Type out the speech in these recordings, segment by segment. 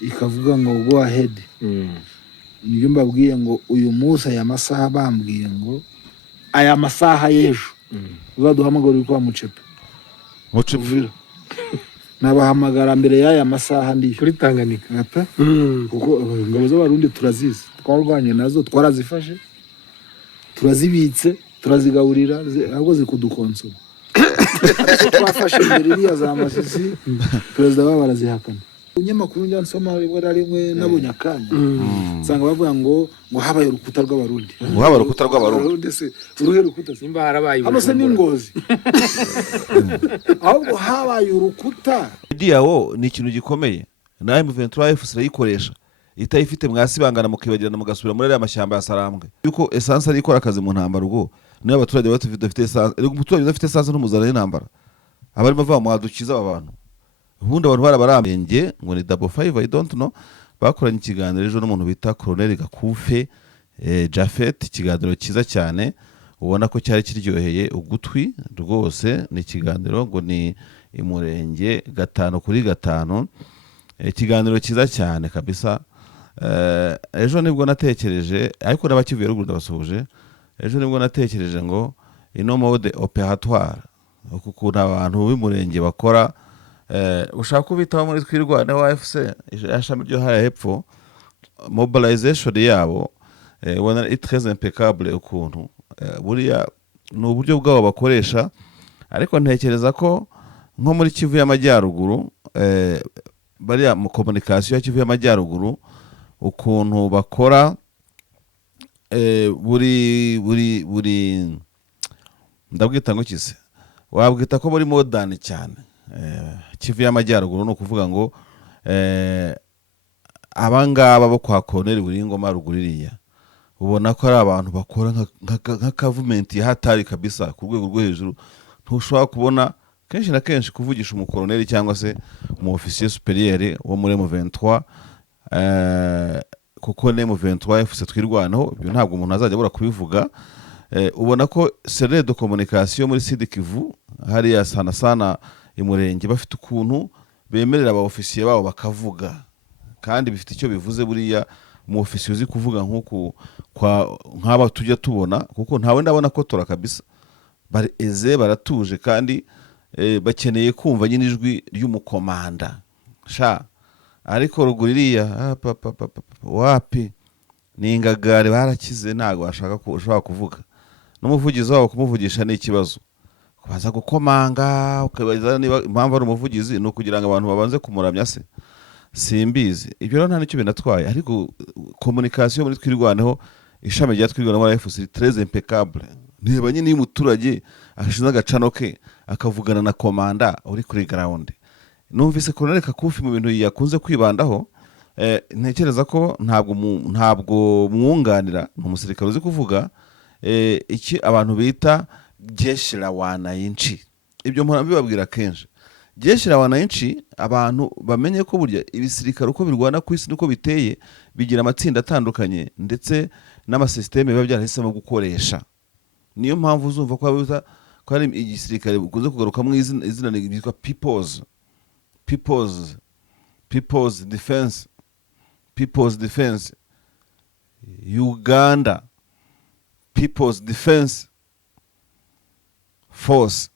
ikavuga ngo go ahead. Niyo mbabwiye ngo uyu munsi aya masaha bambwiye ngo aya masaha y'ejo uzaduhamagara kwa Mucepe Mucepe nabahamagara mbere y'aya masaha ndi kuri Tanganyika kuko ingabo z'abarundi turazizi, twarwanye nazo, twarazifashe, turazibitse, turazigaburira, ahubwo zikudukonsoma. Twafashe mbere iriya za Masisi, perezida wabo barazihakana. Unyamakuru njya nsoma rimwe nabonye akanya nsanga bavuga ngo habaye urukuta rw'abarundi. Ngo habaye urukuta rw'abarundi. Uruhe rukuta simba harabaye. Hano se n'ingozi. Ahubwo habaye urukuta. Diyawo ni ikintu gikomeye. Na M23 FCR yikoresha. Itayifite mwasi bangana mukibagirana mugasubira muri ya mashyamba ya Sarambwe. Yuko essence ari ikora akazi mu ntambara ubwo. Niyo abaturage bafite essence. Umuturage udafite essence n'umuzana y'intambara. Abari bava mu hadukiza abantu. Ubundi abantu barabarambenge ngo ni double 5 I don't know, bakoranye ikiganiro ejo n'umuntu bita Colonel Gakufe Jafet, ikiganiro kiza cyane ubona ko cyari kiryoheye ugutwi rwose. Ni ikiganiro ngo ni imurenge 5 ikiganiro kiza cyane kabisa. Ejo nibwo natekereje, ariko n'abakivuye ruguru ndabasuhuje, ejo nibwo natekereje ngo ino mode opératoire kuko abantu b'imurenge bakora ushaka kubitaho muri twirwane wa FC ashami ryo haya hepfo, mobilization yabo ubona est très impeccable ukuntu buriya n'uburyo bwabo bakoresha. Ariko ntekereza ko nko muri Kivu y'Amajyaruguru bariya mu communication ya Kivu y'Amajyaruguru ukuntu bakora buri ndabwita ngo kise wabwita ko muri modern cyane. Kivu y'Amajyaruguru no kuvuga ngo abangaba bo kwa Colonel Buringoma ruguririya ubona ko ari abantu bakora nka government ya hatari kabisa ku rwego rwo hejuru. Ntushobora kubona kenshi na kenshi kuvugisha umukoloneli cyangwa se umu officier supérieur wo muri M23 kuko ne M23 FC twirwanaho ibyo ntabwo umuntu azajya bura kubivuga. Ubona ko serre de communication muri Sud Kivu hariya sana imurenge bafite ukuntu bemerera aba officier babo bakavuga, kandi bifite icyo bivuze. Buriya mu officier uzi kuvuga nk'uko nk'aba tujya tubona, kuko ntawe ndabona ko tora kabisa, bari eze baratuje kandi bakeneye kumva nyine ijwi ry'umukomanda sha. Ariko ruguririya wapi ni ingagare barakize, ntago bashaka ko ushobora kuvuga n'umuvugizi wabo, kumuvugisha ni ikibazo. Kubaza gukomanga ukabaza niba impamvu ari umuvugizi no kugira ngo abantu babanze kumuramya se simbizi. Ibyo nta nicyo binatwaye, ariko communication muri twirwaneho ishami rya twirwaneho muri FCR très impeccable. Niba nyine y'umuturage ashize agacanoke akavugana na komanda uri kuri ground. Numvise Colonel Kakufi mu bintu yakunze kwibandaho, ntekereza ko ntabwo mwunganira umusirikare uzi kuvuga iki abantu bita jeshi la wananchi. Ibyo mpora bibabwira kenshi, jeshi la wananchi abantu bamenye ko burya ibisirikare uko birwana ku isi niko biteye, bigira amatsinda atandukanye ndetse n'amasysteme biba byarahisemo gukoresha. Niyo mpamvu uzumva ko ari igisirikare bukunze kugaruka mu izina ryitwa People's Defense, Uganda People's Defense Force,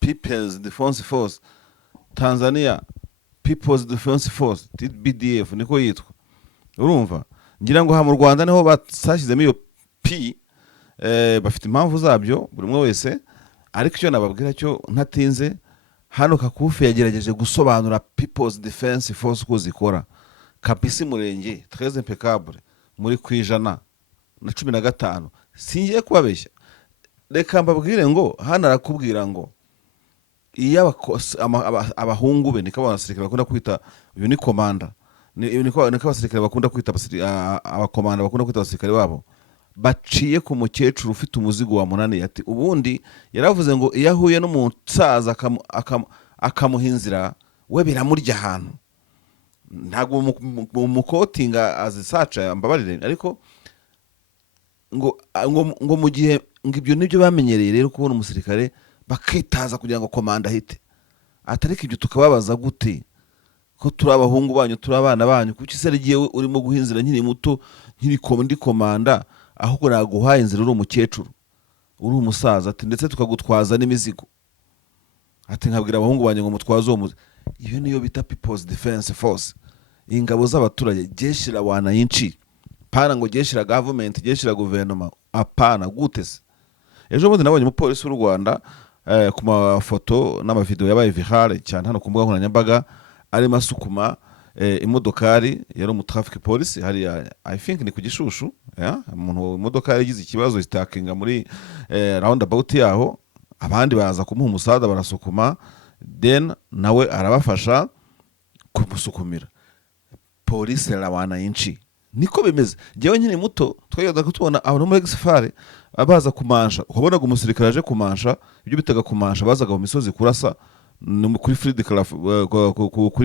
People's Defense Force, Tanzania People's Defense Force TBDF niko yitwa. Urumva ngira ngo ha mu Rwanda niho bashyizemo iyo P, bafite impamvu zabyo buri umwe wese. Ariko icyo nababwira cyo ntatinze, hano Kakufi yagerageje gusobanura People's Defense Force uko zikora kabisa. Murenge très impeccable muri kwijana na 15 singiye kubabeshya. Reka mbabwire ngo hano arakubwira ngo iyo abahungu be niko abasirikare bakunda kwita uyu ni komanda, niko abasirikare bakunda kwita abakomanda bakunda kwita abasirikare babo, baciye ku mukecuru ufite umuzigo wa munani. Ati ubundi yaravuze ngo iyo ahuye n'umusaza akamuha inzira we biramurya ahantu, ntabwo mukotinga azisaca mbabarire, ariko ngo mu gihe ibyo nibyo bamenyereye rero kubona umusirikare bakitaza kugira ngo komanda ahite. Atariko ibyo tukababaza gute ko turi abahungu banyu turi abana banyu, kuki se rigiye urimo guha inzira nkiri muto ndi komanda, ahubwo naguhaye inzira uri umukecuru uri umusaza, ati ndetse tukagutwaza n'imizigo, ati nkabwira abahungu banyu ngo mutwaze uwo muzigo. Iyo niyo bita People's Defense Force, ingabo z'abaturage, jeshi la wananchi, pana ngo jeshi la government, jeshi la guverinoma, apana gute se. Ejo bundi nabonye umupolisi w'u Rwanda ku mafoto n'amavideo yabaye viral cyane hano ku mbuga nkoranyambaga, arimo asukuma imodokari yari mu traffic police hari I think ni ku Gishushu, umuntu imodokari yagize ikibazo itakinga muri roundabout yaho, abandi baza kumuha umusada barasukuma, then nawe arabafasha kumusukumira. Police la wananchi niko bimeze. Jewe nyine muto twajyaga kutubona abantu muri Exfare abaza kumansha, ukabonaga umusirikare aje kumansha, ibyo bitaga kumansha, bazaga mu misozi kurasa kuri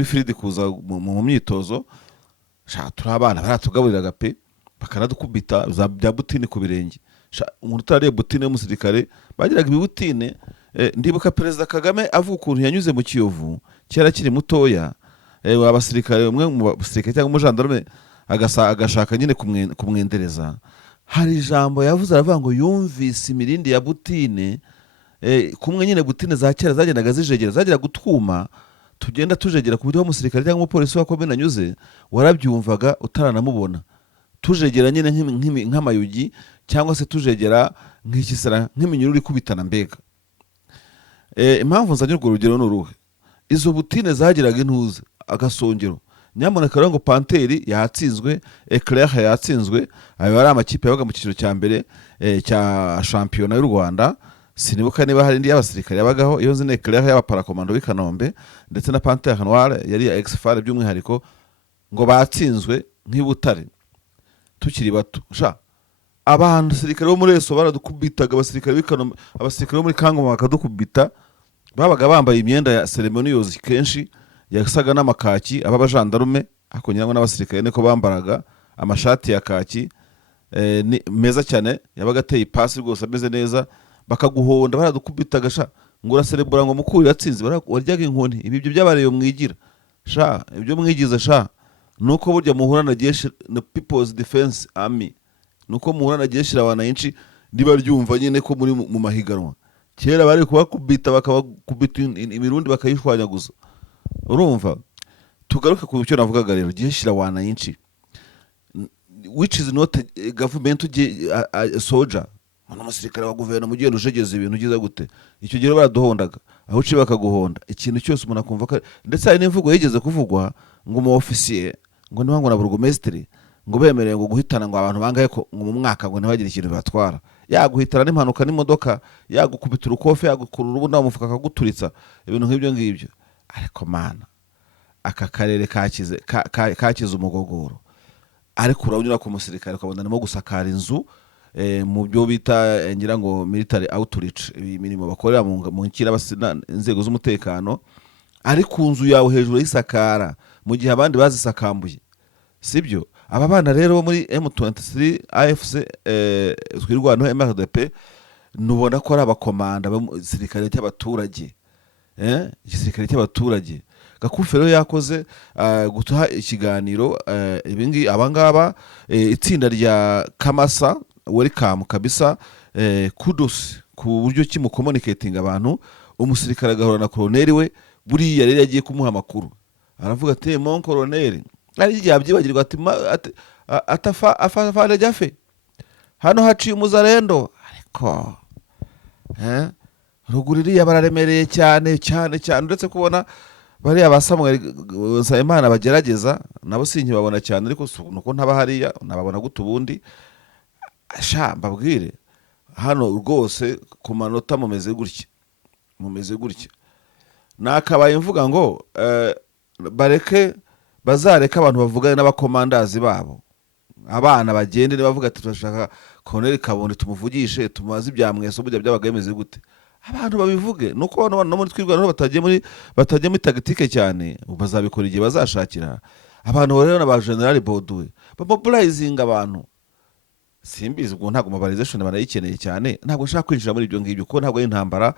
field kuza mu myitozo. Turi abana baratugaburiraga pe, bakaradukubita bya butine ku birenge. Umuntu utariye butine y'umusirikare bagiraga ibibutine. Ndibuka Perezida Kagame avuga ukuntu yanyuze mu Kiyovu kera kiri mutoya, abasirikare umwe mu basirikare cyangwa umujandarume agashaka nyine kumwendereza. Hari ijambo yavuze aravuga ngo yumvise imirindi ya butine, kumwe nyine butine za kera zagendaga zijegera, zagira gutwuma, tugenda tujegera ku buryo umusirikare cyangwa umupolisi wa komine anyuze warabyumvaga utaranamubona, tujegera nyine nk'amayugi, cyangwa se tujegera nk'ikisera nk'iminyururu ikubitana mbega. Impamvu nzanye urwo rugero n'uruhe, izo butine zagiraga intuza agasongero. Nyamuneka rero ngo Panteri yatsinzwe, Eclair yatsinzwe, ayo ari amakipe yabaga mu cyiciro cya mbere cya shampiyona y'u Rwanda. Sinibuka niba hari indi y'abasirikare yabagaho, iyo nzi Eclair y'abaparakomando b'i Kanombe ndetse na Panthère Noire yari ya Exfare by'umwihariko, ngo batsinzwe nk'Ibutare tukiri bato. Abantu sirikare bo muri Eso baradukubitaga, abasirikare b'i Kanombe, abasirikare bo muri Kangoma bakadukubita, babaga bambaye imyenda ya ceremonious kenshi yasaga n'amakaki, abajandarume akonyangwa n'abasirikare niko bambaraga amashati ya kaki meza cyane, yabaga ateye ipasi rwose ameze neza, bakaguhonda baradukubitaga ngo uraserebura ngo mukuru yatsinze, waryaga inkoni. Ibyo byabareyo mwigira ibyo mwigize nuko burya muhura na jeshi na People's Defense Army, nuko muhura na jeshi la wananchi, ndiba ryumva nyine ko muri mu mahiganwa. Kera bari kubakubita bakabakubita imirundi bakayishwanyaguza, urumva. Tugaruke ku cyo navugaga rero, jeshi la wananchi which is not a government soldier, umusirikare wa guverinoma ugenda ujegeza ibintu ugize gute. Icyo gihe baraduhondaga, aho uciye bakaguhonda ikintu cyose umuntu akumva. Ndetse hari n'imvugo yigeze kuvugwa ngo mu officier ngo niba ngo na burugomesitiri ngo bemereye ngo guhitana ngo abantu bangahe ko mu mwaka ngo ntibagire ikintu batwara, yaguhitana n'impanuka n'imodoka, yagukubita urukofe, yagukurura ubundi umufuka akaguturitsa, ibintu nk'ibyo ngibyo. Ariko mana, aka karere kakize umugogoro. Ariko urabona ko umusirikare ukabona arimo gusakara inzu mu byo bita ngira ngo military outreach, imirimo bakorera mu nkira inzego z'umutekano, ari ku nzu yawe hejuru y'isakara mu gihe abandi bazisakambuye, sibyo? Aba bana rero muri M23 AFC twirwanaho MRDP, nubona ko ari abakomanda b'isirikare cy'abaturage, igisirikare cy'abaturage. Gakufe rero yakoze gutuha ikiganiro ibingi abangaba, itsinda rya Kamasa welcome kabisa, kudos ku buryo kimu communicating abantu. Umusirikare agahora na koloneli we, buriya rero yagiye kumuha amakuru, aravuga ati mon koloneli ari yabyibagirwa ati afafale jafe hano haciye umuzarendo. Ariko ruguririya bararemereye cyane cyane cyane, uretse kubona bari abasamwe Nsabimana bagerageza nabo sinkibabona cyane, ariko nuko ntaba hariya nababona gute ubundi. Mbabwire hano rwose ku manota mumeze gutya, nakabaye mvuga ngo bazareka abantu bavugane n'abakomandazi babo, abana bagende bavuga ati turashaka Colonel Kabondi tumuvugishe, tumaze ibyamweso burya byabaga bimeze gute. Abantu babivuge, nuko no muri twirwanaho batagiye muri tactique cyane, bazabikora igihe bazashakira. Abantu rero na ba General Baudouin bamobilizing abantu, simbizi ubwo ntago mobilization barayikeneye cyane. Ntabwo nshaka kwinjira muri ibyo ngibyo kuko ntabwo ari intambara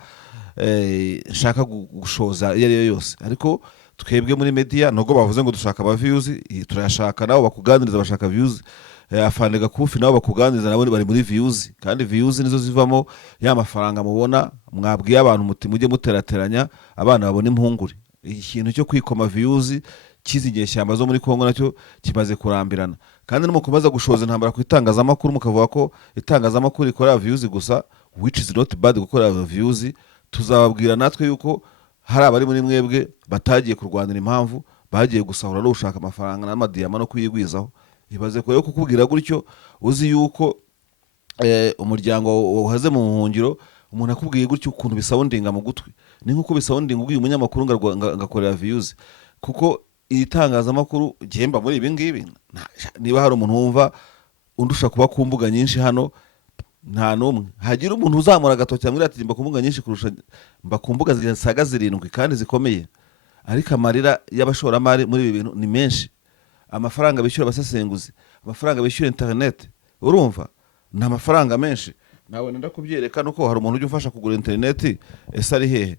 nshaka gushoza iyo ariyo yose, ariko twebwe muri media nubwo bavuze ngo dushaka aba views turayashaka, nabo bakuganiriza bashaka views, afande Gakufi nabo bakuganiriza nabo bari muri views, kandi views nizo zivamo ya mafaranga mubona mwabwiye abantu muti mujye muterateranya abana babona impungure. Ikintu cyo kwikoma views kizigiye shyamba zo muri Kongo nacyo kimaze kurambirana, kandi numukomeza gushoza intambara ku itangazamakuru mukavuga ko itangazamakuru ikora views gusa, which is not bad gukora views. Tuzababwira natwe yuko hari abari muri mwebwe batagiye kurwanira impamvu, bagiye gusahura no gushaka amafaranga n'amadiyama no kuyigwizaho. Ibaze ko yo kukubwira gutyo uzi yuko umuryango uhaze mu buhungiro, umuntu akubwiye gutyo ukuntu bisoundinga mu gutwi, ni nkuko bisoundinga ubwiye umunyamakuru ngakorera views. Kuko itangazamakuru gihemba muri ibi ngibi, niba hari umuntu wumva undusha kuba ku mbuga nyinshi hano, nta numwe. Hagira umuntu uzamura agatoki amwira ati mba ku mbuga nyinshi kurusha, mba ku mbuga zisaga 7 kandi zikomeye, ariko amarira y'abashoramari muri ibi bintu ni menshi. Amafaranga bishyura abasesenguzi, amafaranga bishyura internet, urumva ni amafaranga menshi. Nawe nenda kubyereka nuko hari umuntu ujya ufasha kugura internet, ese ari hehe?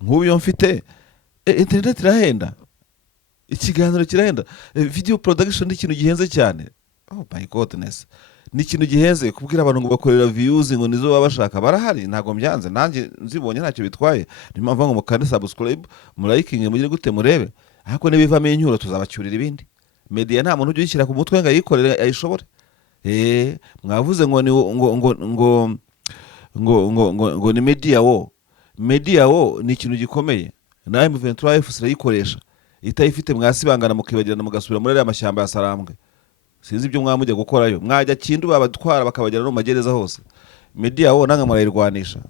Nk'ubu yo mfite internet irahenda, ikiganiro kirahenda, video production ni ikintu gihenze cyane. Oh my godness, ni ikintu gihenze. Kubwira abantu ngo bakorera views ngo nizo baba bashaka, barahari, ntago mbyanze, nanjye nzibonye ntacyo bitwaye. Ni mpamvu ngo mukande subscribe, murayikinge, mugire gute murebe. Ariko nibivamo inyuro tuzabacyurira ibindi. Media nta muntu ujye yishyira ku mutwe ngo ayikorere ayishobore. Mwavuze ngo ngo ni media wo. Media wo ni ikintu gikomeye. Na M23 FC irayikoresha. Itayifite mwasibangana mukibagirana mugasubira muri ya mashyamba ya Sarambwe. Sinzi ibyo mwamujya gukorayo. Mwajya kindu babatwara bakabagera no magereza hose. Media wo nanga murayirwanisha.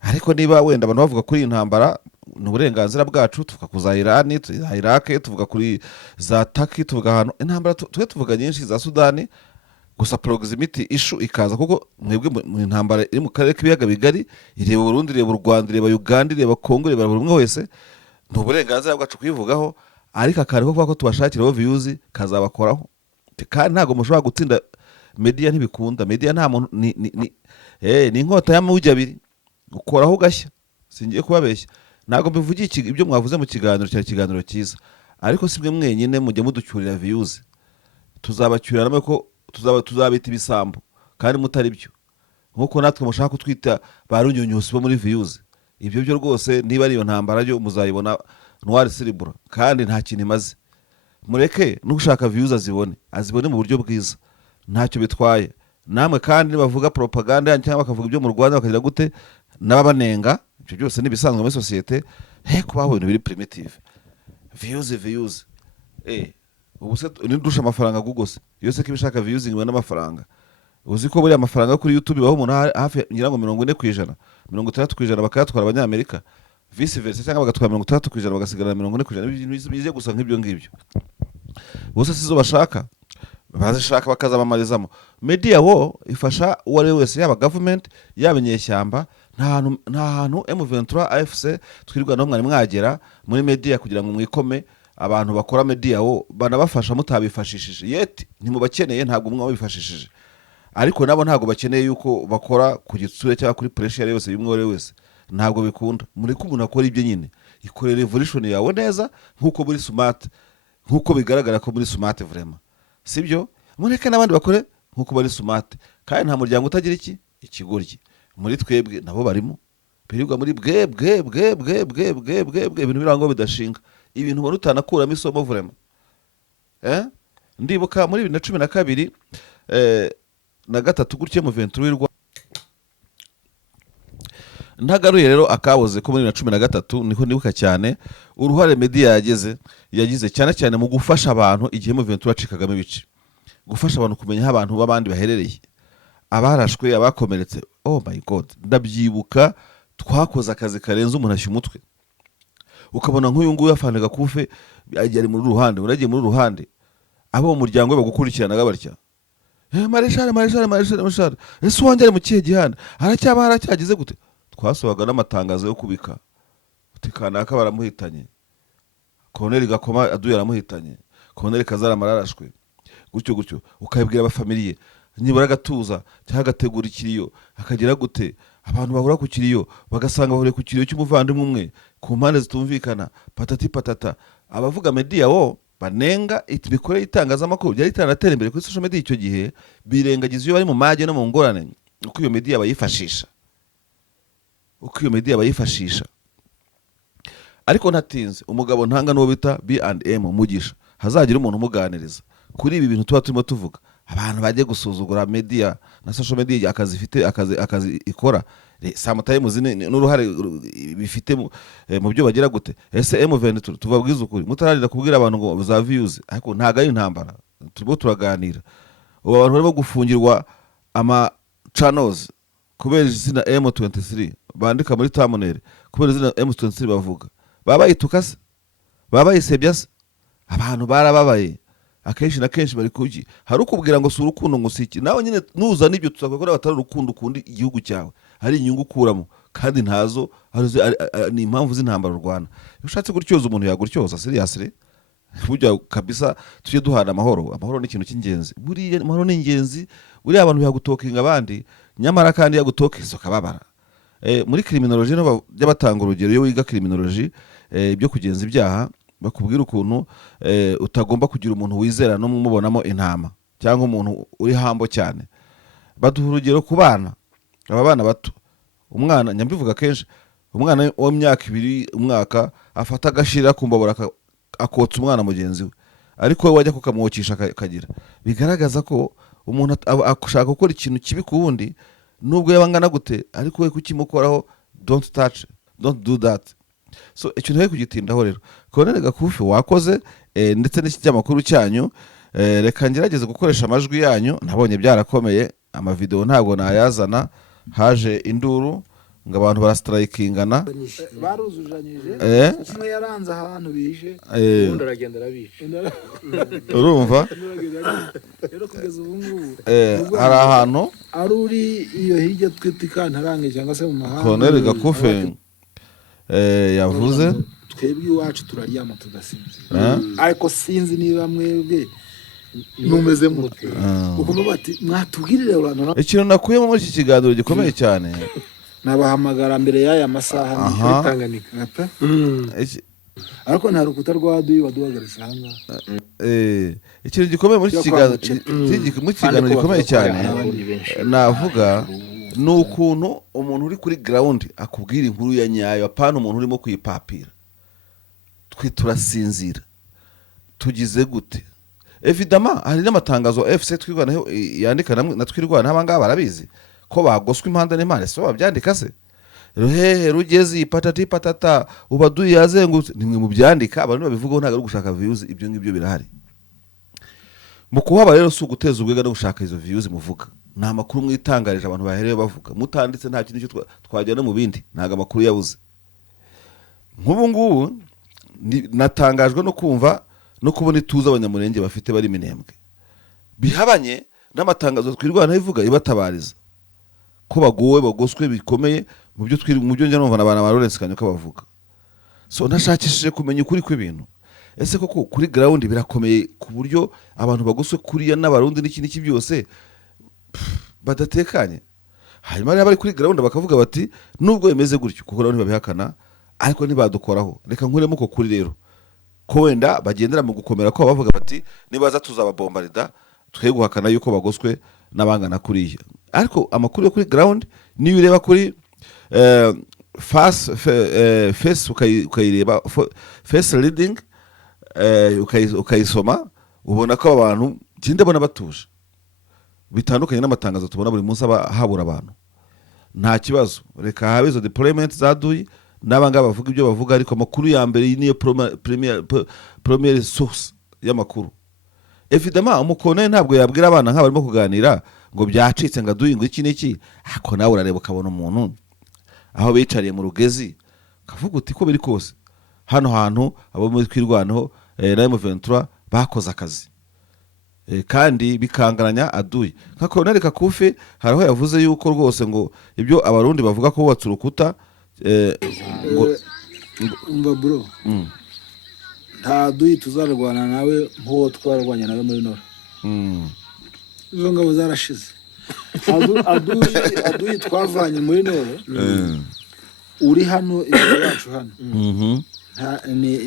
Ariko niba wenda abantu bavuga kuri intambara n'uburenganzira bwacu, tuvuga ku za Iran, za Iraq, tuvuga kuri za Turkey, tuvuga hano intambara tuvuga nyinshi za Sudani, gusa proximity issue ikaza kuko mwebwe mu intambara iri mu karere k'ibiyaga bigari, ireba Burundi, ireba Rwanda, ireba Uganda, ireba Kongo, ireba buri umwe wese, n'uburenganzira bwacu kwivugaho. Ariko akariko kuvuga ko tubashakiraho views kazabakoraho, kandi ntago mushobora gutsinda media. Ntibikunda media, nta muntu ni inkota y'amujya abiri ukoraho gashya. Singiye kubabeshya, ntago mbivugiye ibyo mwavuze mu kiganiro cyari kiganiro cyiza, ariko simwe mwenyine mujye muducyurira views. Tuzabacyurira namwe ko tuzabita ibisambo kandi mutari byo, nkuko natwe mushaka kutwita barunyunyusi bo muri views. Ibyo byo rwose niba ari yo ntambara ryo muzayibona noir cerebral, kandi nta kintu imaze. Mureke n'ushaka views azibone mu buryo bwiza, ntacyo bitwaye. Namwe kandi bavuga propaganda cyangwa bakavuga ibyo mu Rwanda bakagira gute n'ababanenga, ibyo byose nibisanzwe muri societe. Kuba ibintu biri primitive, views ubu se nindusha amafaranga gugose yose kibishaka views ngwe n'amafaranga. Uzi ko buri amafaranga kuri YouTube baho umuntu hafi nyirango 40%, 60% bakayatwara abanyamerika, vice versa, cyangwa bagatwara 30% bagasigara 40%. Ibintu bize gusa nk'ibyo ngibyo bose sizo bashaka, bazishaka bakazamamarizamo. Media wo ifasha uwari wese, yaba government yaba nyeshyamba. Nta hantu M23 AFC twirwa no mwari mwagera muri media kugira ngo mwikome. Abantu bakora media wo banabafasha mutabifashishije, yet ntimubakeneye, ntabwo umwe wabifashishije. Ariko nabo ntabwo bakeneye yuko bakora ku gitsure cyangwa kuri pressure yose y'umwe wese, ntabwo bikunda. Muri ko umuntu akora ibyo nyine, ikore revolution yawe neza nkuko muri smart, nkuko bigaragara ko muri smart vraiment, sibyo? Mureke nabandi bakore nkuko bari smart, kandi nta muryango utagira ikigoryi. Muri twebwe nabo barimo birirwa muri bwe ibintu birango bidashinga, ibintu ubona utanakuramo isomo vraiment. Ndibuka muri 2012 na gatatu gutye mu 23 ntagaruye rero akaboze ko muri 2013 niho nibuka cyane uruhare media yagize cyane mu gufasha abantu igihe mu 23 acikagamo ibice, gufasha abantu kumenya aho abantu babandi baherereye, abarashwe, abakomeretse. Oh my god, ndabyibuka twakoze akazi karenze umuntu ashya umutwe. Ukabona nk'uyu nguyu afanaga kufe ari muri ruhande, uragiye muri ruhande, abo mu muryango we bagukurikiranaga barya. Marshal ese wongere mu kihe gihanda haracyagize gute? Twasobaga n'amatangazo yo kubika utikana aka baramuhitanye, Colonel Gakoma aduye aramuhitanye, Colonel Kazara mararashwe, gutyo ukabibwira abafamiliye, nibura gatuza cyangwa gategura ikiriyo akagira gute, abantu bahura ku kiriyo bagasanga bahuriye ku kiriyo cy'umuvandimwe umwe ku mpande zitumvikana patati patata. Abavuga media wo banenga imikorere y'itangazamakuru byari itaratera imbere kuri social media icyo gihe, birengagiza iyo bari mu mage no mu ngorane uko iyo media bayifashisha. Ariko ntatinze umugabo ntanga n'uwo bita B&M Mugisha hazagira umuntu umuganiriza kuri ibi bintu tuba turimo tuvuga, abantu bagiye gusuzugura media na social media akazi ikora sometimes n'uruhare bifite mu byo bagira gute. Ese M23 tubabwiza ukuri mutararira kubwira abantu ngo za views, ariko ntago ari intambara, turimo turaganira. Ubu abantu barimo gufungirwa ama channels kubera izina M23 bandika muri thumbnail, kubera izina M23 bavuga, baba yitukase baba yisebya se. Abantu barababaye akenshi na kenshi bari kuki hari ukubwira ngo si urukundo ngo siki, nawe nyine nuza nibyo tuzakora batari urukundo ukundi igihugu cyawe, hari inyungu ukuramo kandi ntazo ni impamvu z'intambara Rwanda. Iyo ushatse gutyoza umuntu yagutyoza seriously burya kabisa. Tujye duhana amahoro ni ikintu cy'ingenzi, buriya amahoro ni ingenzi. Buriya abantu yagutokinga abandi nyamara kandi yagutokiza ukababara. Muri criminology y'abatanga urugero, iyo wiga criminology byo kugenza ibyaha bakubwira ukuntu utagomba kugira umuntu wizera no mubonamo intama cyangwa umuntu uri hambo cyane. Baduha urugero ku bana, aba bana bato, umwana nyambivuga kenshi, umwana w'imyaka 2 umwaka afata agashira kumbabura akotsa umwana mugenzi we, ariko we wajya kukamwokisha akagira. Bigaragaza ko umuntu ashaka gukora ikintu kibi ku wundi nubwo yabangana gute, ariko we kukimukoraho don't touch, don't do that. So ikintu he kugitindaho rero. Colonel Gakufi wakoze ndetse n'ikinyamakuru cyanyu, reka ngerageze gukoresha amajwi yanyu, nabonye byarakomeye, amavideo ntabwo nayazana, haje induru ngo abantu barastrikingana baruzujanyije, kimwe yaranze ahantu bije ubundi aragenda arabisha. Urumva rero kugeza ubu ngubu hari ahantu ari uri iyo hirya twita ikantarange cyangwa se mu mahanga. Colonel Gakufi yavuze twebwe iwacu turaryama tugasinzira, ariko sinzi niba mwebwe numeze mute ukuntu bati mwatubwirire abantu. Ikintu nakuyemo muri iki kiganiro gikomeye cyane, nabahamagara mbere y'aya masaha muri Tanganyika ariko nta rukuta rwa duyi waduhagarisa hanga. Ikintu gikomeye muri iki kiganiro gikomeye cyane navuga ni ukuntu umuntu uri kuri ground akubwira inkuru ya nyayo, apana umuntu urimo kuyipapira. Twe turasinzira tugize gute? Evidama hari n'amatangazo FC twirwana yandika na twirwana abangaba barabizi ko bagoswe impanda n'Imana, so babyandika se ruhehe rugeze patati patata ubaduye yazengutse, nimwe mu byandika abantu babivugaho ntago ari gushaka views. Ibyo ngibyo birahari mu kuhaba rero, si uguteza ubwega no gushaka izo views muvuga. Nta makuru mwitangarije abantu bahereye bavuga, mutanditse nta kintu cyo twajyana mu bindi, ntago amakuru yabuze. Nk'ubu ngubu natangajwe no kumva no kubona ituza abanyamurenge bafite bari Minembwe, bihabanye n'amatangazo twirwana ivuga ibatabariza ko bagowe bagoswe bikomeye mu byo njya numva n'abana ba Lawrence Kanyuka bavuga. So ntashakishije kumenya ukuri kw'ibintu. Ese koko kuri ground birakomeye ku buryo abantu bagoswe kuriya n'abarundi n'iki byose badatekanye. Hanyuma rero bari kuri ground bakavuga bati nubwo bimeze gutyo kuko nabo ntibabihakana, ariko nibadukoraho. Reka nkuremo ko kuri rero ko wenda bagendera mu gukomera ko bavuga bati nibaza tuzababombarida twe guhakana yuko bagoswe n'abangana kuriya. Ariko amakuru yo kuri ground niyo ureba kuri face ukayireba face reading ukayisoma, ubona ko abantu kindi abona batuje, bitandukanye n'amatangazo tubona buri munsi habura abantu. Nta kibazo, reka habe izo deployment zaduye n'abangaba bavuga ibyo bavuga, ariko amakuru ya mbere niyo premier source y'amakuru. Evidemment umukone ntabwo yabwira abana nka barimo kuganira ngo byacitse ngo aduye ngo iki n'iki, ako nawe urareba ukabona umuntu aho bicariye mu rugezi kavuga uti ko biri kose hano hantu abo muri twirwanaho na M23 bakoze akazi kandi bikangaranya aduye. Nka Colonel Gakufi haraho yavuze yuko rwose ngo ibyo abarundi bavuga ko bubatse urukuta umva bro, nta duyi tuzarwana nawe nk'uwo twarwanya nawe muri Nord. Izo ngabo zarashize aduyi twavanye muri noro uri hano imbere yacu hano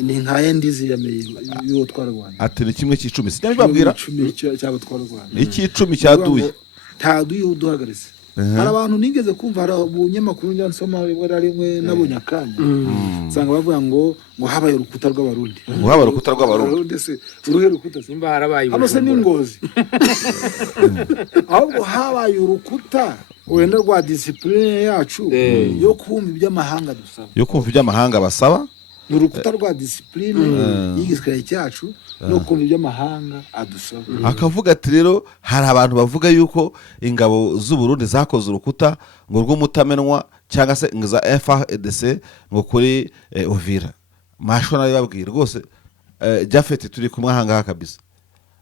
ni nka yendizi ya y'uwo twarwanya ati ni kimwe cy'icumi sinabibabwira icumi cyabo twarwanya icy'icumi cyaduye taduye uduhagaritse hari abantu nigeze kumva hari ubunyamakuru njya nsoma rimwe na rimwe nabonye akanya nsanga bavuga ngo habaye urukuta rw'abarundi ngo habaye urukuta rw'abarundi se uruhe rukuta simba harabaye hano se n'ingozi ahubwo habaye urukuta wenda rwa discipline yacu yo kumva iby'amahanga dusaba yo kumva iby'amahanga basaba ni urukuta rwa discipline y'igisirikare cyacu no kumva iby'amahanga adusaba akavuga ati rero hari abantu bavuga yuko ingabo z'u Burundi zakoze urukuta ngo rw'umutamenwa cyangwa se za FARDC ngo kuri Uvira masho nayo babwira rwose Jafet turi kumwe ahangaha kabisa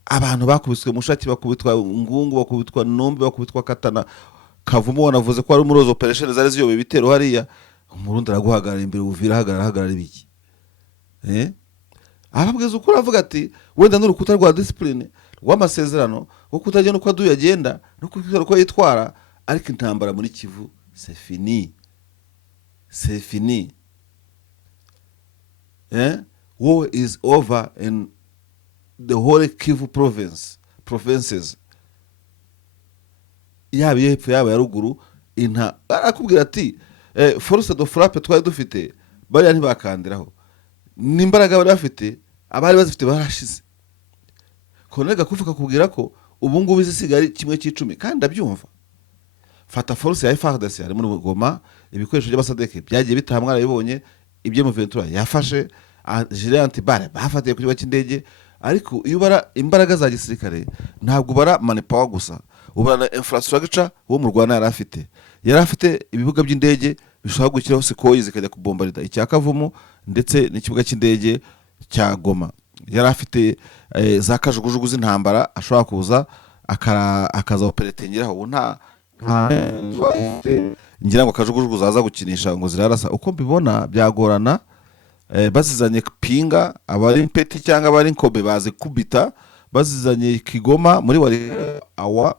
abantu bakubiswe mushaki bakubitwa ngungu bakubitwa nombe bakubitwa katana kavumo wanavuze ko ari umurozo operation zari ziyobe bitero hariya umurundi araguhagarara imbere Uvira hagarara ibiki ababwiza ukuri avuga ati wenda n'urukuta rwa discipline rw'amasezerano wo kutajya nuko aduye agenda no kwitwara ko yitwara ariko intambara muri Kivu c'est fini war is over in the whole Kivu provinces yaba yepfo yaba ya ruguru arakubwira ati force de frappe twari dufite bariya ntibakandiraho n'imbaraga bari bafite abari bazifite barashize Colonel Gakufu kakubwira ko ubu ngubu izisigaye kimwe cy'icumi kandi ndabyumva fata force ya FARDC ari muri Goma ibikoresho by'abasadeke byagiye bitahamwa arabibonye ibyo mu Ventura yafashe Giant Bare bafatiye ku kibuga cy'indege ariko iyo bara imbaraga za gisirikare ntabwo bara manpower gusa ubara infrastructure wo mu Rwanda yari afite ibibuga by'indege bishobora gukiraho sikoyi zikajya kubombarida icyakavumo ndetse n'ikibuga cy'indege cya Goma yari afite za kajugujugu z'intambara ashobora kuza akaza operatingiraho ubu nta ngira ngo kajugujugu zaza gukinisha ngo zirarasa uko mbibona byagorana bazizanye pinga abari impeti cyangwa abari inkobe bazi kubita bazizanye Kigoma muri wari awa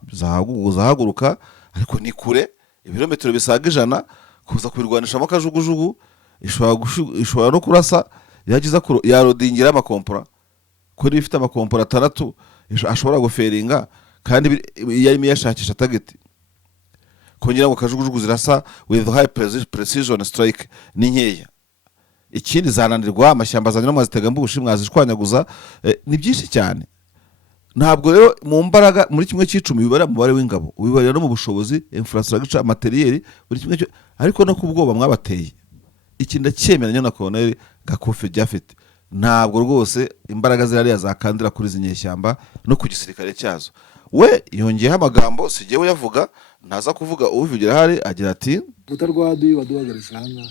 zahaguruka ariko ni kure ibirometero bisaga 100 kuza kubirwanisha mu kajugujugu ishobora no kurasa yagiza yarodingira amakompora kuri ifite amakompora 6 ashobora guferinga kandi yarimo yashakisha target kongera ngo kajugujugu zirasa with high precision strike ni nkeya ikindi zananirwa amashyamba azanye n'amazitega mbushi mwazishwanyaguza ni byinshi cyane ntabwo rero mu mbaraga muri kimwe cy'icumi bibara mu bare w'ingabo ubibarira no mu bushobozi infrastructure materiel buri kimwe ariko no kubwoba mwabateye ikinda cyemeranya na Colonel Gakufu Jafet ntabwo rwose imbaraga zirariya zakandira kuri zinyeshyamba no ku gisirikare cyazo we yongeyeho amagambo sigewe yavuga ntaza kuvuga uvugira hari agira ati butarwaduye waduhagaritse hanga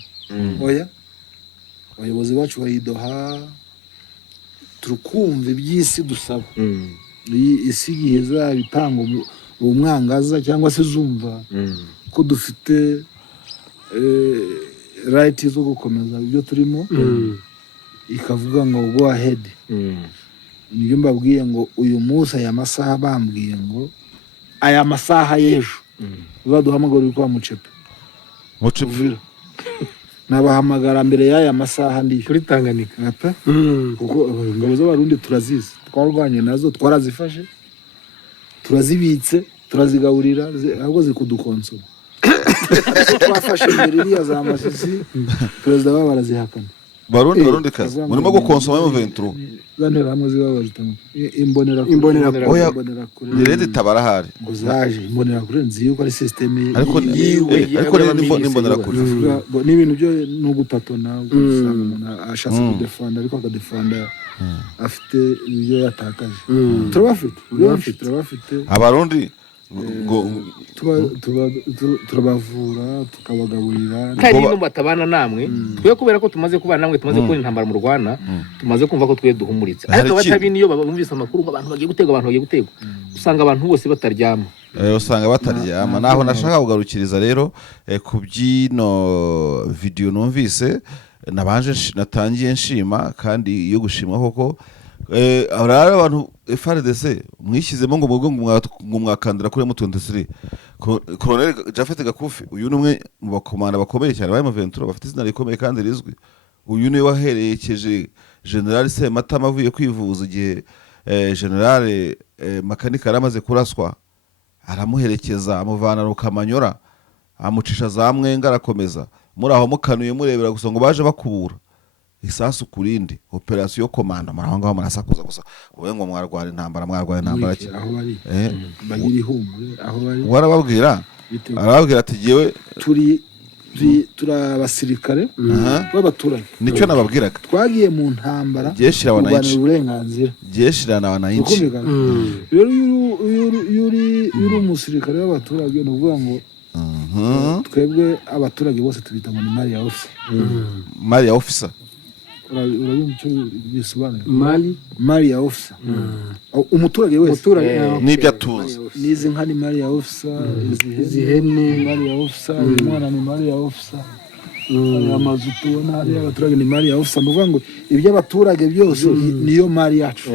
oya abayobozi bacu bayidoha turukumva iby'isi dusaba isi giheza bitanga umwangaza cyangwa se zumva ko dufite right zo gukomeza ibyo turimo ikavuga ngo go ahead niyo mbabwiye ngo uyu munsi aya masaha bambwiye ngo aya masaha y'ejo baduhamagara kwa Mucepe nabahamagara mbere y'aya masaha ndi kuri Tanganyika kuko ingabo z'abarundi turazizi twarwanye nazo twarazifashe turazibitse turazigaburira ahubwo zikudukonsoma twafashe mbere iriya za Masisi perezida baba barazihakana Barundi kazi murimo gukonsoma mu Ventura zantera hamwe zibabajitamo imbonera ni leta tabara hari ngo zaje imbonera kure nzi yuko ari system ariko n'imbonera kure n'ibintu byo no gupatona usanga ashatse kudefanda ariko akadefanda afite ibyo yatakaje turabafite abarundi turabavura tukabagaburira kandi no batabana namwe twe kubera ko tumaze kubana namwe tumaze kubona intambara mu Rwanda tumaze kumva ko twe duhumuritse ariko batabini iyo babumvise amakuru ngo abantu bagiye gutegwa usanga abantu bose bataryama usanga bataryama naho nashaka kugarukiriza rero ku byino video numvise natangiye nshima kandi iyo gushimwa koko abantu FARDC mwishyizemo ngo mwakandira kuri M23 Colonel Japhet Gakufi uyu ni umwe mu bakomanda bakomeye cyane ba M23 bafite izina rikomeye kandi rizwi. Uyu ni waherekeje General Sematama avuye kwivuza igihe General Makanika yaramaze kuraswa, aramuherekeza amuvana Rukamanyora amucisha za Mwenga arakomeza, muri aho mukanuye murebera gusa ngo baje bakubura isasu kurindi operation komanda marahanga marasakuza gusa wowe ngo mwarwara intambara ki aho bari bagira ihumure aho bari warababwira arababwira ati jewe turabasirikare b'abaturage nicyo nababwiraga twagiye mu ntambara jeshira wananchi uburenganzira jeshira na wananchi rero yuri umusirikare w'abaturage no kuvuga ngo twebwe abaturage bose tubita ngo ni Maria officer urabona icyo bisobanura Maria officer umuturage wese n'ibyo atuzi nizi nka ni Maria officer izihene Maria officer umwana ni Maria officer amazu tubona ari abaturage ni Maria officer mvuga ngo ibyo abaturage byose niyo Mari yacu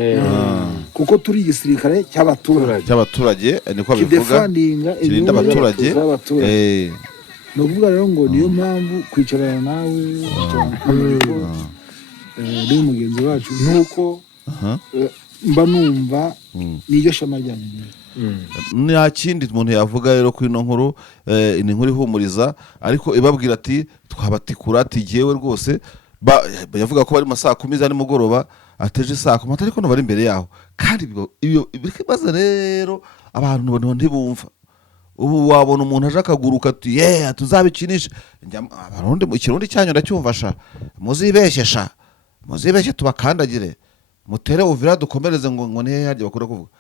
kuko turi igisirikare cy'abaturage niko bivuga kirinda abaturage no kuvuga rero ngo niyo mpamvu kwicarana nawe ni mugenzi wacu nuko mba numva niyo shama ryanjye nta kindi umuntu yavuga rero kuri ino nkuru ni inkuru ihumuriza ariko ibabwira ati twabatikura ati jewe rwose yavuga ko bari mu saa 10 za nimugoroba ateje saa 10 ariko no bari imbere yaho kandi iyo bikibaza rero abantu ntibumva ubu wabona umuntu aje akaguruka ati tuzabikinisha abarundi ikirundi cyanyu ndacyumvasha muzibeshesha tubakandagire mutere uvira dukomereze ngo nihe yaje bakora kuvuga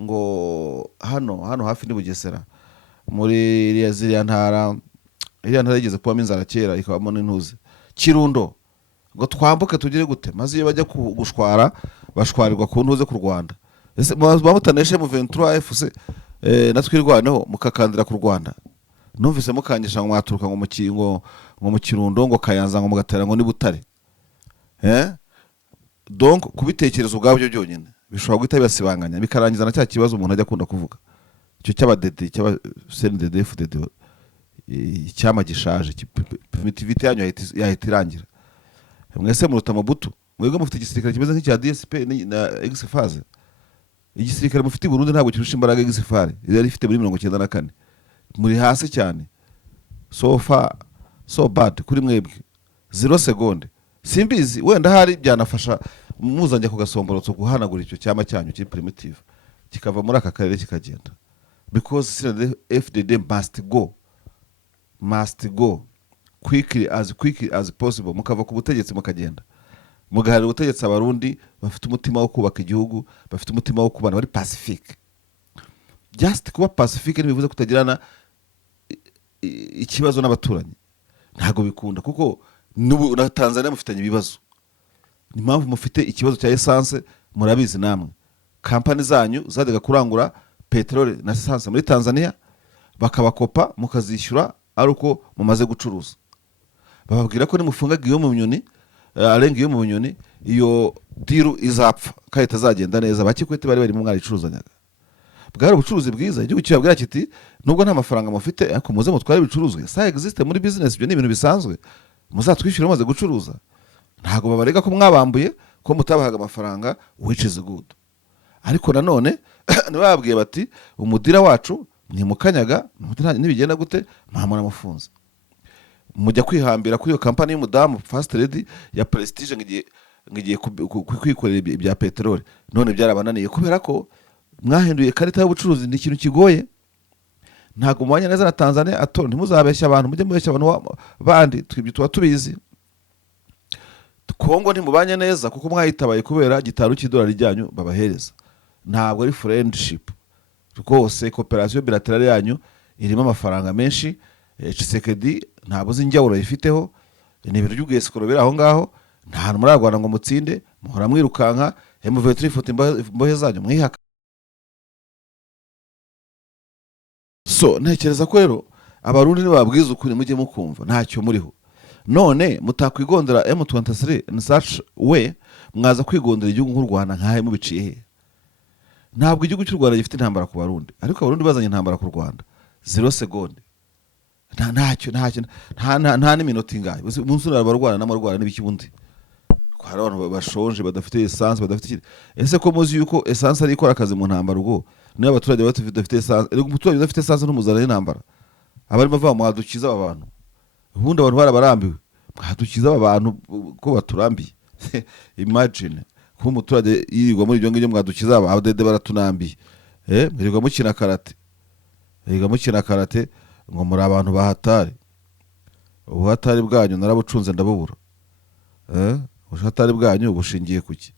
ngo hano hafi ni Bugesera muri iriya ntara yigeze kubamo inzara kera ikabamo n'intuzi Kirundo ngo twambuke tugire gute maze iyo bajya gushwara bashwarirwa ku ntuze ku Rwanda ese bamutaneshe mu 23 FC natwirwaneho mukakandira ku Rwanda numvise mukangisha ngo mwaturuka ngo mu Kirundo ngo Kayanza ngo mugatera ngo ni Butare donc kubitekerezo ubwabyo byonyine bishobora guhita bibasibanganya bikarangiza na cya kibazo umuntu ajya akunda kuvuga icyo cy'abadede cy'aba CNDD FDD icyama gishaje primitivité yanyu yahita irangira mwese muruta Mobutu mwebwe mufite igisirikare kimeze nk'icya DSP na Exphase igisirikare mufite i Burundi ntabwo kirusha imbaraga Exphare yari ifite muri 94 muri hasi cyane so bad kuri mwebwe 0 seconde simbizi wenda hari byanafasha muzanjya ku gasomborotso guhanagura icyo cyama cyanyu kiri primitive kikava muri aka karere kikagenda because FDD must go quickly as possible mukava ku butegetsi mukagenda mugaharira ubutegetsi abarundi bafite umutima wo kubaka igihugu bafite umutima wo kubana bari pacifique just kuba pacifique nibivuze kutagirana ikibazo n'abaturanyi ntago bikunda kuko nubu na Tanzania mufitanye ibibazo ni mpamvu mufite ikibazo cya essence murabizi namwe kampani zanyu zajyaga kurangura petrole na essence muri Tanzania bakabakopa mukazishyura ari uko mumaze gucuruza bababwira ko nimufunga giyo mu Bunyoni arenga iyo mu Bunyoni iyo diru izapfa kandi itazagenda neza bakikwete bari mu mwari icuruzanyaga bwari ubucuruzi bwiza igihugu cyabwira kiti nubwo nta mafaranga mufite ariko muze mutware ibicuruzwa ça existe muri business byo ni ibintu bisanzwe muzatwishyura maze gucuruza ntago babarega ko mwabambuye ko mutabahaga amafaranga which is good ariko nanone nibabwiye bati umudira wacu mwimukanyaga nibigenda gute mpamura amafunza mujya kwihambira kuri iyo kampani y'umudamu Fast Lady ya Prestige ngiye kwikorera ibya petrole none byarabananiye kubera ko mwahinduye karita y'ubucuruzi ni ikintu kigoye ntago mwanya neza na Tanzania ato ntimuzabeshya abantu mujye mubeshya abantu bandi twibyo tuba tubizi Kongo ntimubanye neza kuko mwahitabaye kubera gitaru cy'idolari ryanyu babahereza ntabwo ari friendship rwose cooperation bilaterale yanyu irimo amafaranga menshi Tshisekedi ntabwo zinjyawura ifiteho ni ibintu by'ubwesikoro biri aho ngaho nta hantu murarwana ngo mutsinde muhora mwirukanka M23 ifoto imbohe zanyu mwihaka so ntekereza ko rero abarundi nibabwiza ukuri mujye mukumva ntacyo muriho none mutakwigondera M23 in such way mwaza kwigondera igihugu nk'u Rwanda nkahe mubiciye he ntabwo igihugu cy'u Rwanda gifite intambara ku Barundi ariko abarundi bazanye intambara ku Rwanda 0 segonde nta n'iminota ingahe umunsi barwana n'amarwara n'ibiki bundi hari abantu bashonje badafite essence badafite ese ko muzi yuko essence ari ikora akazi mu ntambara ubwo niyo abaturage badafite essence umuturage udafite essence n'umuzana n'intambara abarimo bava mwadukiza abantu ubundi abantu barabarambiwe mwadukiza abantu ko baturambiye imagine ko umuturage yirirwa muri ibyo ngibyo mwadukiza abadede baratunambiye birirwa mukina karate ngo muri abantu bahatari ubuhatari bwanyu narabucunze ndabubura ubuhatari bwanyu bushingiye kuki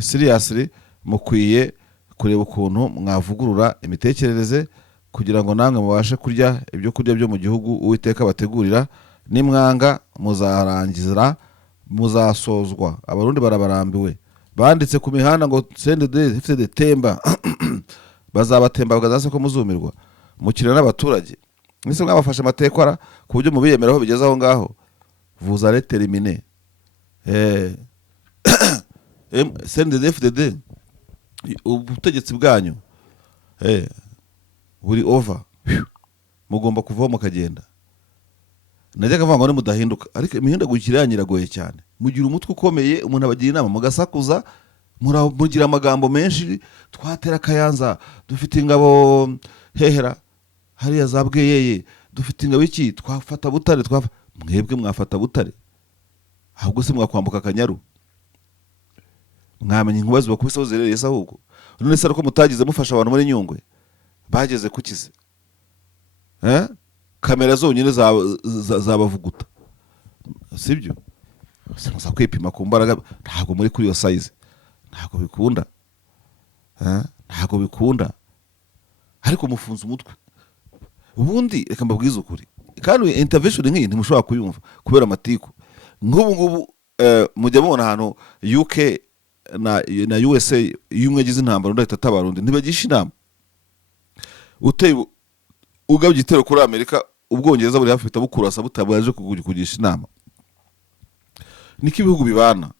seriously mukwiye kureba ukuntu mwavugurura imitekerereze kugira ngo namwe mubashe kurya ibyo kurya byo mu gihugu Uwiteka bategurira nimwanga muzarangiza muzasozwa abarundi barabarambiwe banditse ku mihanda ngo CNDD temba bazabatemba bagazaze ko muzumirwa mukirana n'abaturage mwese mwabafashe amatekora ku buryo mubiyemeraho bigeze aho ngaho vous allez terminer CNDD ubutegetsi bwanyu buri over mugomba kuvaho mukagenda najyaga mvuga ngo ni mudahinduka ariko imihindagurikire yanyiragoye cyane mugira umutwe ukomeye umuntu abagira inama mugasakuza mugira amagambo menshi twatera Kayanza dufite ingabo hehera hariya za Bweyeye dufite ingabo iki twafata Butare mwebwe mwafata Butare ahubwo se mwakwambuka Akanyaru mwamenye inkubazo bakubise zerereye se ahubwo none se ariko mutagize mufasha abantu muri Nyungwe bageze kukize kamera zonyine zabavuguta sibyo muza kwipima ku mbaraga ntabwo muri kuri yo size ntabwo bikunda ariko mufunze umutwe ubundi reka mbabwize ukuri kandi intervention nk'iyi ntimushobora kuyumva kubera amatiku ngubu mujya mubona ahantu UK na USA yumwe gize intambara ndahita tabarundi ntibagisha inama uteye ugabye igitero kuri Amerika Ubwongereza buri hafi butabukurasa butabaje kugisha inama niki ibihugu bibana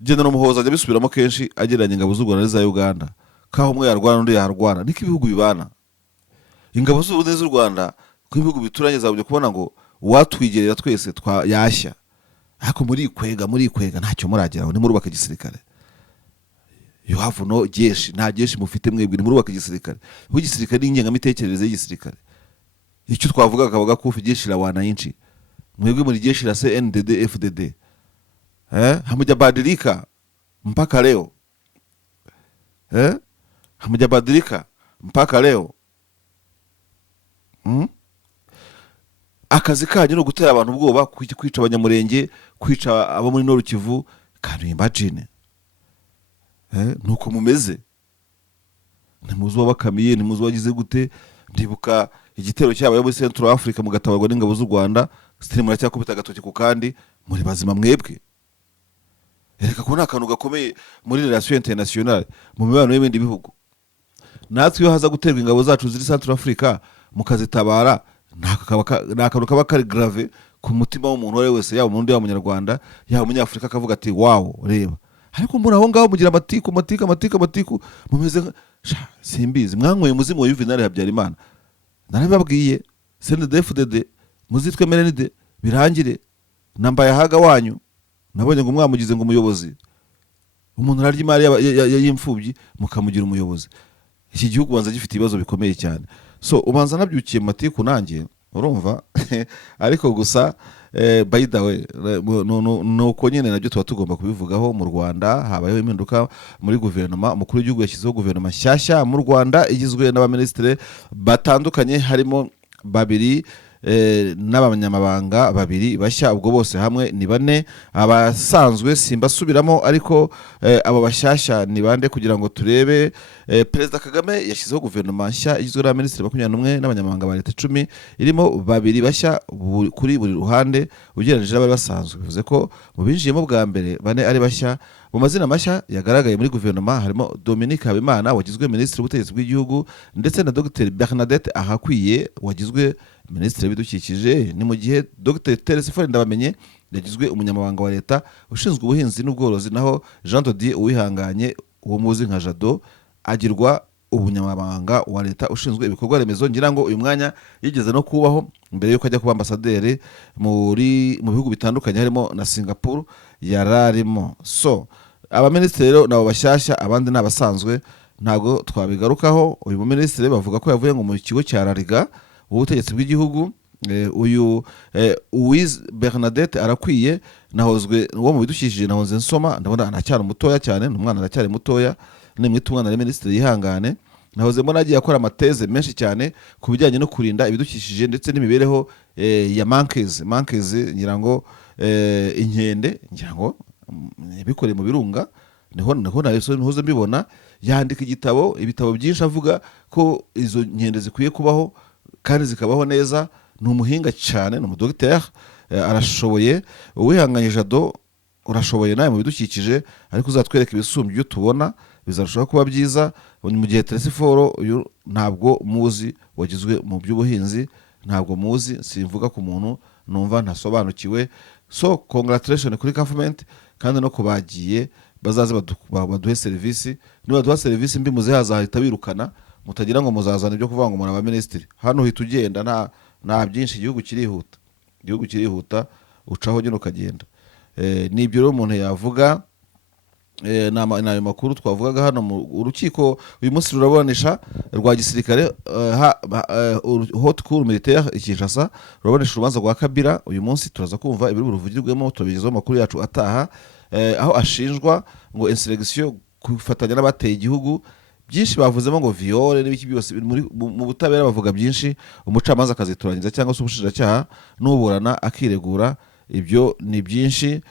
General Muhoza ajya bisubiramo kenshi ageranye ingabo z'u Rwanda n'iza Uganda kaho umwe yarwana undi yarwana niki ibihugu bibana ingabo z'u Rwanda ko ibihugu bituranye zabuje kubona ngo watwigerera twese yashya ariko muri kwega ntacyo murageraho ni murubaka igisirikare you have no jeshi nta jeshi mufite mwebwe ni murubaka igisirikare ubu igisirikare ni ingengamitekerereze y'igisirikare icyo twavuga kabaga kufi jeshi la wananchi mwebwe muri jeshi la CNDD FDD hamujabadilika mpaka leo hamujabadilika mpaka leo akazi kanyu no gutera abantu ubwoba kwica abanyamurenge kwica abo muri Nord Kivu kandi imagine nuko mumeze ntimuzi wabakamiye ntimuzi wagize gute ndibuka igitero cyabaye muri Central Africa mugatabarwa n'ingabo z'u Rwanda stili muracyakubita agatoki ku kandi muri bazima mwebwe reka ko nakantu gakomeye muri relation internationale mu mibano y'ibindi bihugu natwe iyo haza guterwa ingabo zacu ziri Central Africa mukazitabara nakanuka kaba kari grave ku mutima w'umuntu wese yaba umurundi y'abanyarwanda yaba umunyafrika akavuga ati wow reba ariko muri aho ngaho mugira amatiku mumeze simbizi mwanyweye muzimu wa Juvenal Habyarimana narababwiye CNDD-FDD muzitwe merenide birangire nambaye haga wanyu nabonye ngo mwamugize ngo umuyobozi umuntu ararya imari y'imfubyi mukamugira umuyobozi iki gihugu banza gifite ibibazo bikomeye cyane so ubanza nabyukiye matiku nanjye urumva ariko gusa by the way nuko nyine nabyo tuba tugomba kubivugaho mu Rwanda habayeho impinduka muri guverinoma umukuru w'igihugu yashyizeho guverinoma nshyashya mu Rwanda igizwe n'abaministre batandukanye harimo babiri n'abanyamabanga babiri bashya ubwo bose hamwe ni 4 abasanzwe simbasubiramo ariko abo bashyashya ni bande kugira ngo turebe Perezida Kagame yashyizeho guverinoma nshya igizwe n'abaministre 21 n'abanyamabanga ba leta 10 irimo babiri bashya kuri buri ruhande ugereranije n'abari basanzwe bivuze ko mu binjiyemo bwa mbere 4 ari bashya mu mazina mashya yagaragaye muri guverinoma harimo Dominique Habimana wagizwe ministre w'ubutegetsi bw'igihugu ndetse na Dr Bernadette Ahakwiye wagizwe ministre bidukikije ni mu gihe Dr Terence Ford Ndabamenye yagizwe umunyamabanga wa leta ushinzwe ubuhinzi n'ubworozi naho Jean Dodier Uwihanganye uwo muzi nka Jado agirwa ubunyamabanga wa leta ushinzwe ibikorwa remezo. Ngira ngo uyu mwanya yigeze no kubaho mbere yuko ajya kuba ambasaderi mu bihugu bitandukanye harimo na Singapore yararimo. So abaminisitiri rero nabo bashyashya, abandi ni abasanzwe, ntabwo twabigarukaho. Uyu muminisitiri bavuga ko yavuye ngo mu kigo cya Rariga ubutegetsi bw'igihugu. Uyu Uwiz Bernadette Arakwiye nahozwe wo mu bidukikije, nahoze nsoma ndabona anacyari mutoya cyane, n'umwana aracyari mutoya, nimwita umwana ari minisitiri yihangane. Nahoze mbona agiye akora amateze menshi cyane ku bijyanye no kurinda ibidukikije ndetse n'imibereho ya monkeys ngira ngo inkende, ngira ngo bikore mu birunga, niho nahoze mbibona. Yandika ibitabo byinshi avuga ko izo nkende zikwiye kubaho kandi zikabaho neza. Ni umuhinga cyane, ni umudogiteri, arashoboye. Uwihanganye Jado urashoboye nawe mu bidukikije, ariko uzatwereka ibisumbye ibyo tubona bizarushaho kuba byiza. Mu gihe Teresiforo uyu ntabwo muzi, wagizwe mu by'ubuhinzi, ntabwo muzi, simvuga ku muntu numva ntasobanukiwe. So congratulation kuri government, kandi no kubagiye bazaze baduhe serivisi. Niba baduha serivisi mbi muzahita birukana, mutagira ngo muzazana ibyo kuvuga ngo muri abaminisitiri. Hano uhita ugenda, nta byinshi, igihugu kirihuta ucaho nyine ukagenda. Nibyo rero umuntu yavuga. N'ayo makuru twavugaga hano mu urukiko uyu munsi rurabonesha rwa gisirikare haute cour militaire Kinshasa, rurabonesha urubanza rwa Kabila. Uyu munsi turaza kumva ibiri buruvugirwemo, turabigezaho amakuru yacu ataha, aho ashinjwa ngo insurrection, kufatanya n'abateye igihugu. Byinshi bavuzemo ngo viole n'ibiki byose mu butabera bavuga byinshi, umucamanza akaziturangiza cyangwa se ubushinjacyaha n'uburana akiregura. Ibyo ni byinshi,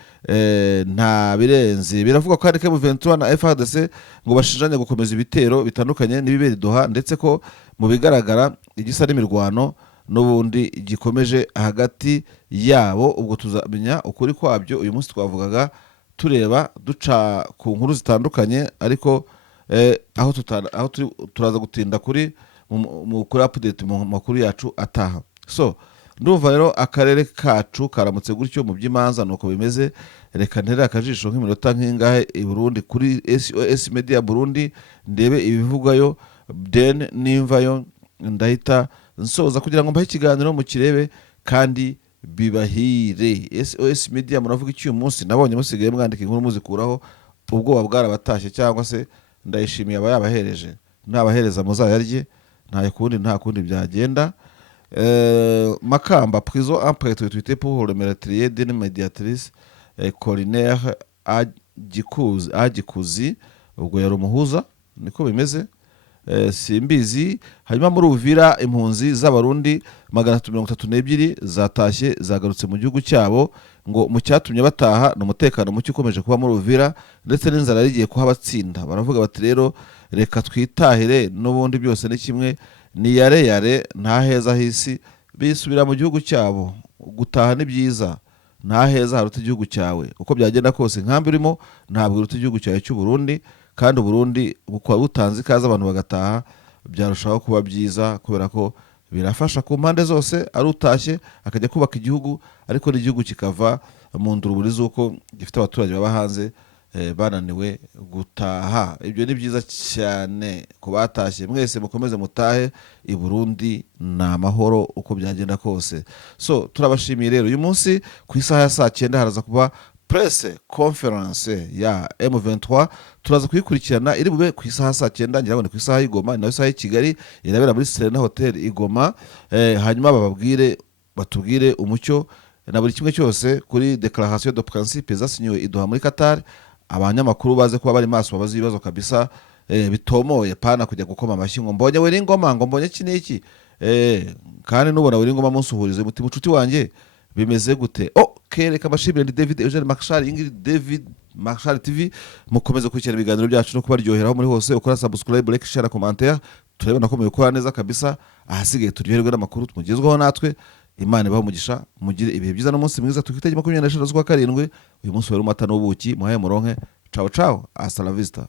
nta birenze. Biravuga ko harike M23 na FARDC ngo bashinjanye gukomeza ibitero bitandukanye n'ibibera Doha, ndetse ko mu bigaragara igisa n'imirwano n'ubundi gikomeje hagati yabo. Ubwo tuzamenya ukuri kwabyo. Uyu munsi twavugaga tureba duca ku nkuru zitandukanye, ariko aho turaza gutinda kuri update mu makuru yacu ataha. So ndumva rero akarere kacu karamutse gutyo mu by'imanza nuko bimeze. Reka ntere akajisho nk'iminota nk'ingahe i Burundi kuri SOS Media Burundi, ndebe ibivugwayo, then nimvayo ndahita nsoza kugira ngo mbahe ikiganiro mu kirebe kandi bibahire. SOS Media muravuga iki uyu munsi? Nabonye musigaye mwandika inkuru muzikuraho, ubwoba bwarabatashye, cyangwa se ndayishimiye abayabahereje, nabahereza muzayarye, nta kundi byagenda. Makamba prison après tuité pour le meurtrier d'une médiatrice Corinaire Agikuzi, ubwo yari umuhuza, niko bimeze. Simbizi. Hanyuma muri Uvira impunzi z'abarundi 332 zatashye zagarutse mu gihugu cyabo, ngo mu cyatumye bataha n'umutekano muke ukomeje kuba muri Uvira, ndetse n'inzara rigiye kuhabatsinda. Baravuga bati rero reka twitahire, n'ubundi byose ni kimwe, ni yare nta heza hisi, bisubira mu gihugu cyabo. Gutaha ni byiza, nta heza haruta igihugu cyawe. Uko byagenda kose nkambi urimo ntabwo iruta igihugu cyawe cy'u Burundi, kandi Burundi bukwa butanze ikaze abantu bagataha, byarushaho kuba byiza, kubera ko birafasha ku mpande zose. Ari utashye akajya kubaka igihugu, ariko n'igihugu kikava mu nduruburi z'uko gifite abaturage baba hanze bananiwe gutaha. Ibyo ni byiza cyane ku batashye. Mwese mukomeze mutahe, i Burundi na amahoro uko byagenda kose. So turabashimiye rero. Uyu munsi ku isaha ya 9 haraza kuba press conference ya M23, turaza kuyikurikirana. Iri bube ku isaha 9, ngirabone ku isaha y'Igoma, nayo isaha y'Kigali irabera muri Serena Hotel Igoma. Hanyuma batubwire umucyo na buri kimwe cyose kuri declaration de principe zasinyiwe i Doha muri Qatar. Abanyamakuru baze kuba bari maso, babaza ibibazo kabisa bitomoye, pana kujya gukoma amashyi ngo mbonye weri ngoma, ngo mbonye iki n'iki. Kandi nubona weri ngoma munsuhurize muti mucuti wanjye bimeze gute. Kereka amashimire ndi David Eugene Marshall, Ingrid David Marshall TV. Mukomeze kurikirana ibiganiro byacu no kubaryoheraho muri hose, ukora subscribe, like, share, commentaire. Turebana ko mubikora neza kabisa. Ahasigaye turyoherwe n'amakuru tumugezwaho natwe. Imana ibaho umugisha, mugire ibihe byiza n'umunsi mwiza. Tukitege 26 z'ukwa karindwi. Uyu munsi wari umata n'ubuki, muhaye muronke. Ciao ciao, hasta la vista.